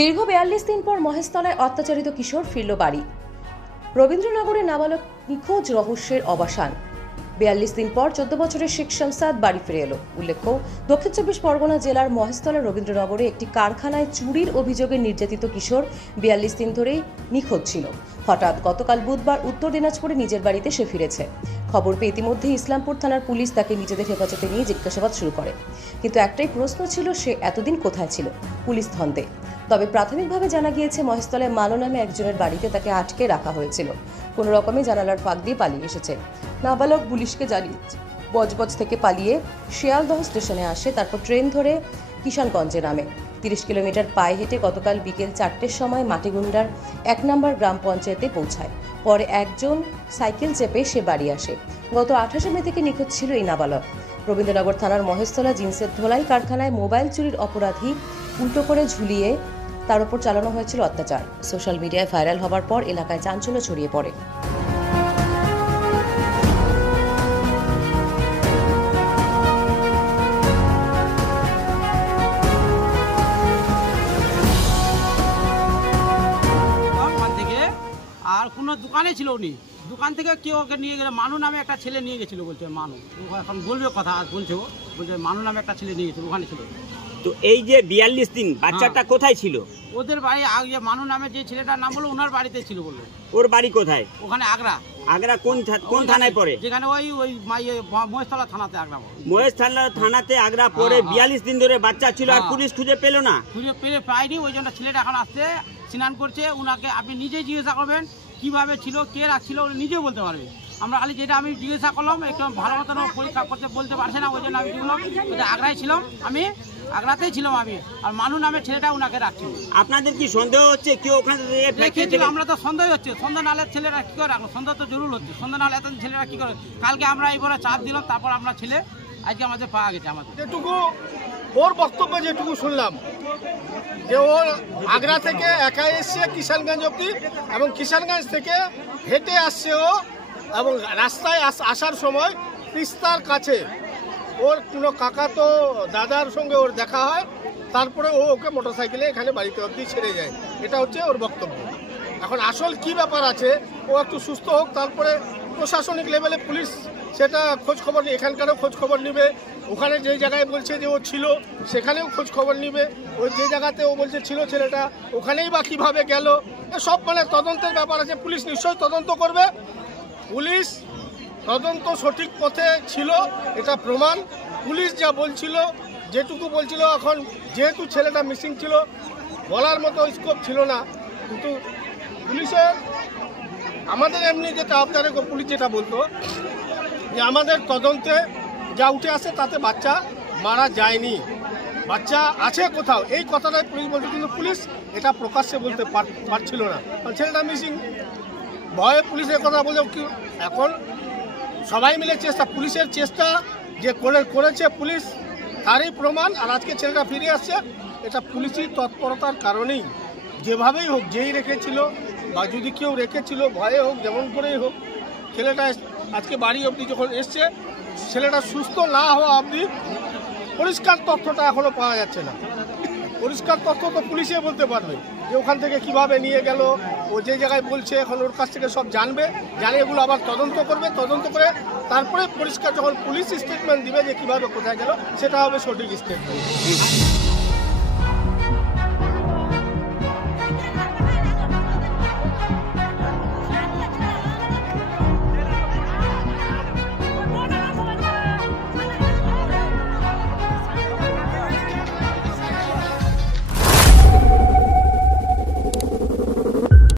দীর্ঘ ৪২ দিন পর মহেশতলায় অত্যাচারিত কিশোর ফিরল বাড়ি। রবীন্দ্রনগরে নাবালক নিখোঁজ রহস্যের অবসান। ৪২ দিন পর ১৪ বছরের শেখ শামসাদ বাড়ি ফিরে এলো। উল্লেখ্য, দক্ষিণ ২৪ পরগনা জেলার মহেশতলা রবীন্দ্রনগরে একটি কারখানায় চুরির অভিযোগে নির্যাতিত কিশোর ৪২ দিন ধরেই নিখোঁজ ছিল। হঠাৎ গতকাল বুধবার উত্তর দিনাজপুরে নিজের বাড়িতে সে ফিরেছে। খবর পেয়ে ইতিমধ্যে ইসলামপুর থানার পুলিশ তাকে নিজেদের হেফাজতে নিয়ে জিজ্ঞাসাবাদ শুরু করে। কিন্তু একটাই প্রশ্ন ছিল, সে এতদিন কোথায় ছিল? পুলিশ ধন্দে। তবে প্রাথমিকভাবে জানা গিয়েছে, মহেশতলায় মানো নামে একজনের বাড়িতে তাকে আটকে রাখা হয়েছিল। কোনো রকমে জানালার ফাঁক দিয়ে পালিয়ে এসেছে। নাবালক পুলিশকে জানিয়েছে। বজবজ থেকে পালিয়ে শিয়ালদহ স্টেশনে আসে, তারপর ট্রেন ধরে কিষানগঞ্জে নামে। ৩০ কিলোমিটার পায়ে হেঁটে গতকাল বিকেল ৪টের সময় মাটিগুন্ডার ১ নম্বর গ্রাম পঞ্চায়েতে পৌঁছায়। পরে একজন সাইকেল চেপে সে বাড়ি আসে। গত ২৮ মে থেকে নিখোঁজ ছিল এই নাবালক। রবীন্দ্রনগর থানার মহেশতলা জিন্সের ধোলাই কারখানায় মোবাইল চুরির অপরাধী উল্টো করে ঝুলিয়ে তার উপর চালানো হয়েছিল অত্যাচার। সোশ্যাল মিডিয়ায় ভাইরাল হবার পর এলাকায় চাঞ্চল্য ছড়িয়ে পড়ে। আর কোনো দোকানে ছিল উনি, দোকান থেকে কেউ ওকে নিয়ে গেলে, মানু নামে একটা ছেলে নিয়ে গেছিলো বলছে। মানু এখন বলবে কথা, আর বলছে ও বলছে মানু নামে একটা ছেলে নিয়ে গেছিল, ওখানে ছিল। তো এই যে ৪২ দিন বাচ্চাটা কোথায় ছিল? ওদের বাড়ি মানু নামে যে ছেলেটার নাম বললো ওনার বাড়িতে ছিল বললো। ওর বাড়ি কোথায়? ওখানে আগ্রা। আগ্রা কোন থানায় পড়ে? যেখানে ওই মহেশতলা থানাতে আগ্রা। মহেশতলা থানাতে আগ্রা পড়ে ৪২ দিন ধরে বাচ্চা ছিল, আর পুলিশ খুঁজে পেল না। খুঁজে পায়নি, ওই জন্য ছেলেটা এখন আসছে, স্নান করছে। উনাকে আপনি নিজেই জিজ্ঞাসা করবেন কিভাবে ছিল, কে রাখছিল, উনি নিজেও বলতে পারবে। আমরা খালি যেটা আমি জিজ্ঞাসা করলাম, একটু ভালো মতন পরীক্ষা করতে বলতে পারছে না, ওই জন্য আমি বললাম আগ্রায় ছিলাম, আমি আগ্রাতেই ছিলাম আমি, আর মানু নামের ছেলেটা উনাকে রাখছিল। আপনাদের কি সন্দেহ হচ্ছে কেউ ওখানে রেখেছিল? আমরা তো সন্দেহ হচ্ছে, সন্দেহ নালের ছেলেরা কি করে রাখলো? সন্দেহ তো জরুর হচ্ছে, সন্দেহ নালে এত ছেলেরা কি করে? কালকে আমরা এইবারে চাপ দিলাম, তারপর আমরা ছেলে আজকে আমাদের পাওয়া গেছে। আমাদের যেটুকু ওর বক্তব্য যেটুকু শুনলাম, যে ও আগ্রা থেকে একাই এসছে কিষানগঞ্জ অব্দি, এবং কিষানগঞ্জ থেকে হেঁটে আসছে ও, এবং রাস্তায় আসার সময় তিস্তার কাছে ওর কোনো কাকাতো দাদার সঙ্গে ওর দেখা হয়, তারপরে ও ওকে মোটরসাইকেলে এখানে বাড়িতে অব্দি ছেড়ে যায়। এটা হচ্ছে ওর বক্তব্য। এখন আসল কি ব্যাপার আছে, ও একটু সুস্থ হোক, তারপরে প্রশাসনিক লেভেলে পুলিশ সেটা খোঁজ খবর, এখানকারও খোঁজ খবর নিবে। ওখানে যে জায়গায় বলছে যে ও ছিল সেখানেও খোঁজ খবর নিবে। ওই যে জায়গাতে ও বলছে ছিল ছেলেটা, ওখানেই বা কীভাবে গেল, এসব মানে তদন্তের ব্যাপার আছে। পুলিশ নিশ্চয়ই তদন্ত করবে। পুলিশ তদন্ত সঠিক পথে ছিল, এটা প্রমাণ। পুলিশ যা বলছিল, যেটুকু বলছিল, এখন যেহেতু ছেলেটা মিসিং ছিল, বলার মতো স্কোপ ছিল না। কিন্তু পুলিশের আমাদের এমনি যেটা আপনার পুলিশ যেটা বলতো, যে আমাদের তদন্তে যা উঠে আসে তাতে বাচ্চা মারা যায়নি, বাচ্চা আছে কোথাও, এই কথাটাই পুলিশ বলতো। কিন্তু পুলিশ এটা প্রকাশ্যে বলতে পারছিল না, কারণ ছেলেটা মিসিং। ভয়ে পুলিশের কথা বলে কি, এখন সবাই মিলে চেষ্টা, পুলিশের চেষ্টা যে করেছে পুলিশ, তারই প্রমাণ। আর আজকে ছেলেটা ফিরে আসছে, এটা পুলিশি তৎপরতার কারণেই। যেভাবেই হোক, যেই রেখেছিল বা যদি কেউ রেখেছিল, ভয়ে হোক, যেমন করেই হোক, ছেলেটা আজকে বাড়ি অবধি যখন এসছে, ছেলেটা সুস্থ না হওয়া অবধি পরিষ্কার তথ্যটা এখনও পাওয়া যাচ্ছে না। পরিষ্কার তথ্য তো পুলিশে বলতে পারবে, যে ওখান থেকে কিভাবে নিয়ে গেল, ও যে জায়গায় বলছে, এখন ওর কাছ থেকে সব জানবে, জানে এগুলো আবার তদন্ত করবে। তদন্ত করে তারপরে পরিষ্কার যখন পুলিশ স্টেটমেন্ট দিবে যে কিভাবে কোথায় গেল, সেটা হবে সঠিক স্টেটমেন্ট।